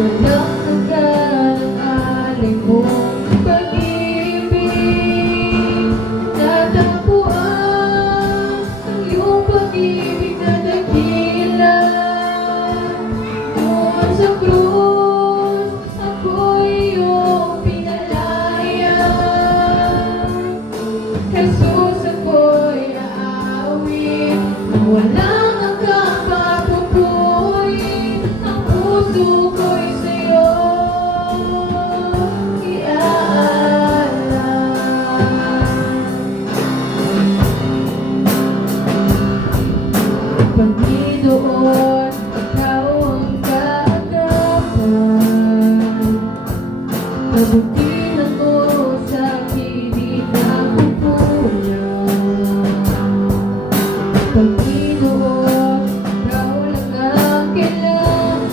Walang nag-aalala mong pag-ibig. Natagpuan ang iyong pag-ibig na dakila. Doon sa krus, ako'y iyong pinalaya. Jesus, ako'y aawit na walang hanggang pagpupuri. Ang puso ko'y sa'yo iaalay. Panginoon, ikaw ang kaagapan. Kabutihan mo sa akin di nakukulang. Panginoon, ikaw lang ang kailangan.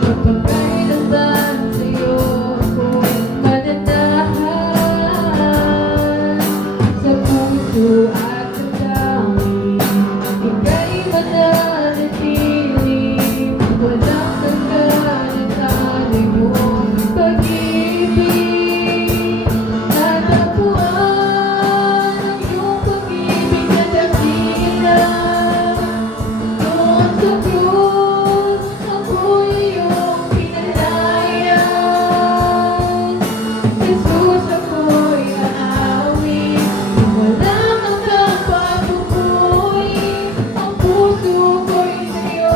Magpakailanman sa'yo ako'y mananahan. Sa puso at sa damdamin, ika'y mananatili. Walang nagkakalatali mong pag-ibig. Natagpuan ang iyong pag-ibig na dakila. Doon sa krus, ako'y iyong pinalaya. Jesus, ako'y aawit na walang hanggang pagpupuri. Ang puso ko'y sa'yo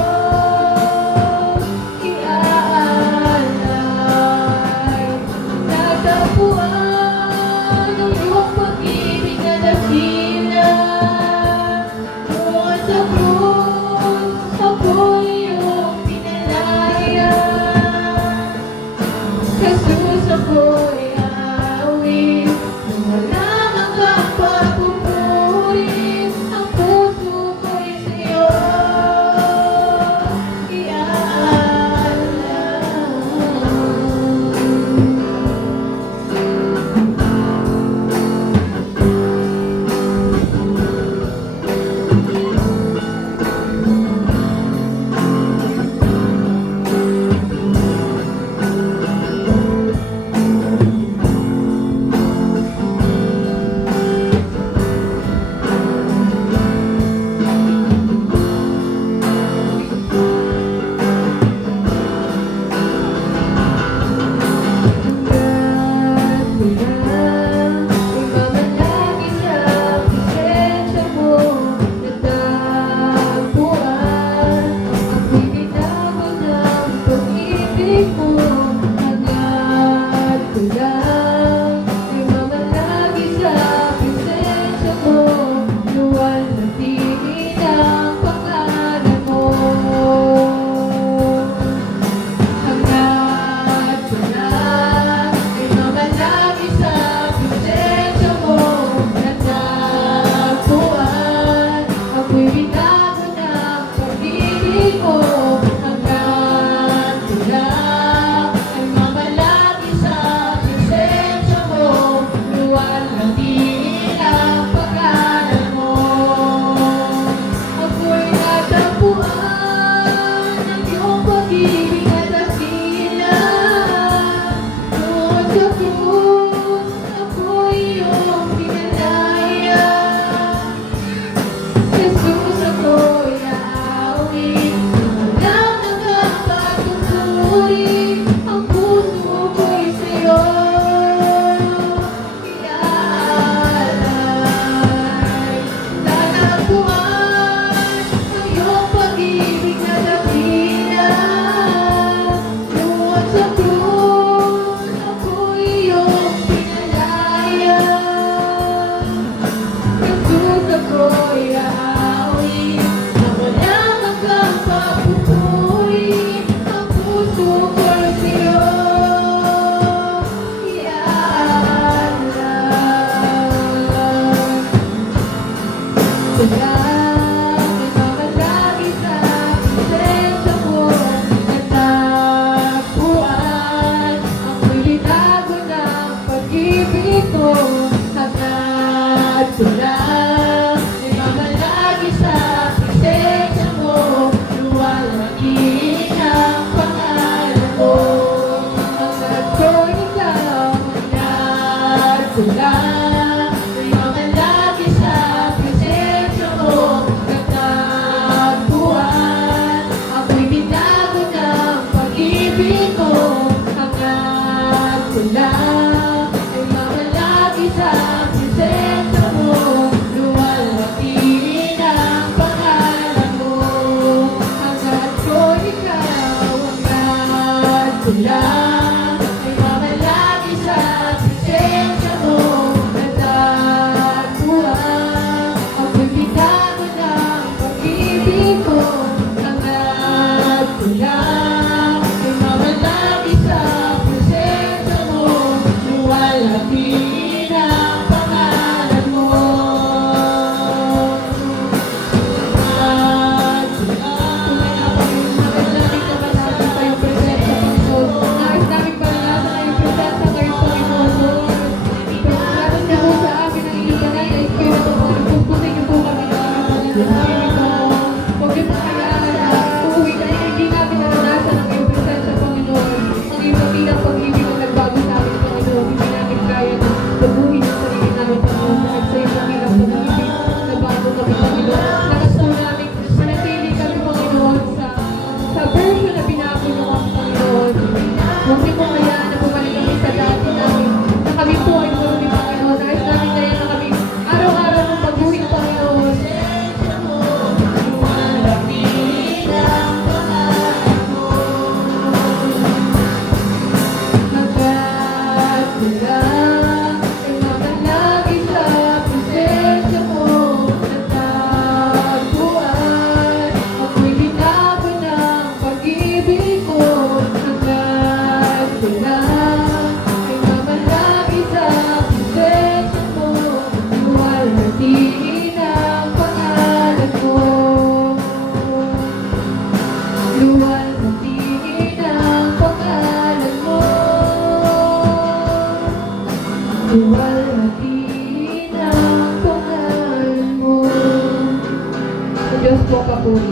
po papuri.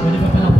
Pwede pa pala po